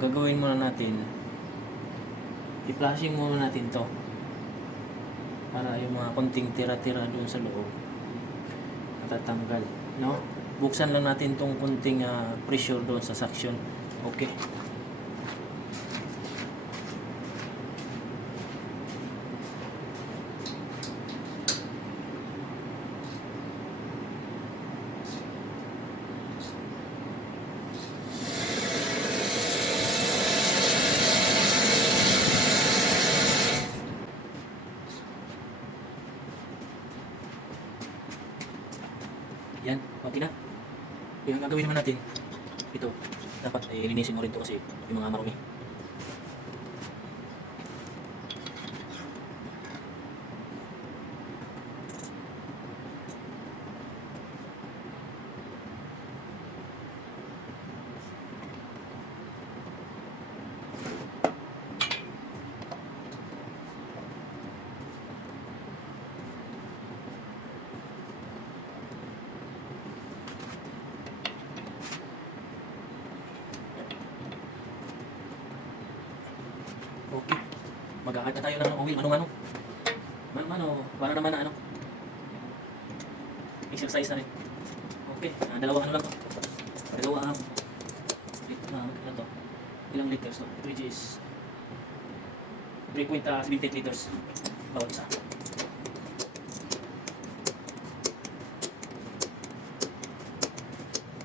Gagawin muna natin, i-flushing muna natin to para yung mga konting tira-tira doon sa loob natatanggal, no? Buksan lang natin tong konting pressure doon sa suction. Okay. Yan, okay na. Yung gagawin naman natin, ito, dapat ay linisin mo rin to kasi yung mga marumi. Okay. Mag-ahad na tayo ng oil, mano-mano. Mano-mano, para naman na exercise na rin. Okay, dalawang ano lang to. Dalawang ano to? Ilang liters to? Which is 3.78 liters bawat isa.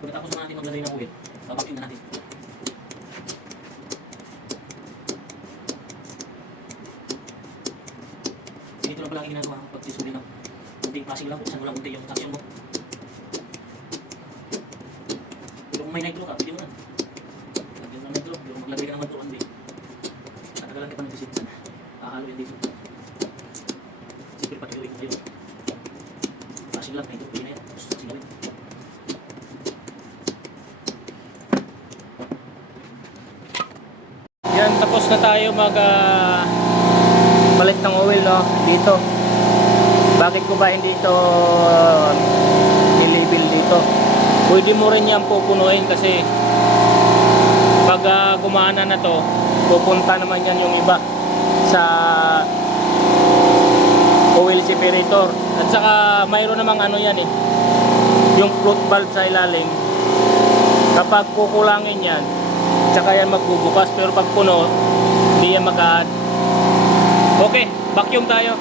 Pagkatapos na natin maglagay ng oil, babakin na natin. Dito lang pala ang ginagawa ko pag sisuli ng kunting flashing lang, buksan mo lang kunti yung suction mo. Pero kung may nitro ka, pwede mo na. Lagyan mo ng nitro, pero maglagay ka ng nitro, hindi. Tatagalan ka pa nagsisinsan. Ahalo yan dito. Siyempre pati uwi mo yun. Flashing lang, nitro, pwede na yan. Tapos singawin. Yan, tapos na tayo palit ng oil, no, dito. Bakit ko ba hindi ito nilabel dito? Pwede mo rin yan pupunuin kasi pag gumana na to, pupunta naman yan yung iba sa oil separator. At saka mayroon namang ano yan eh, yung float valve sa ilalim. Kapag kukulangin yan, tsaka yan magbubukas, pero pag puno, hindi yan mag-add. Okay, vacuum tayo.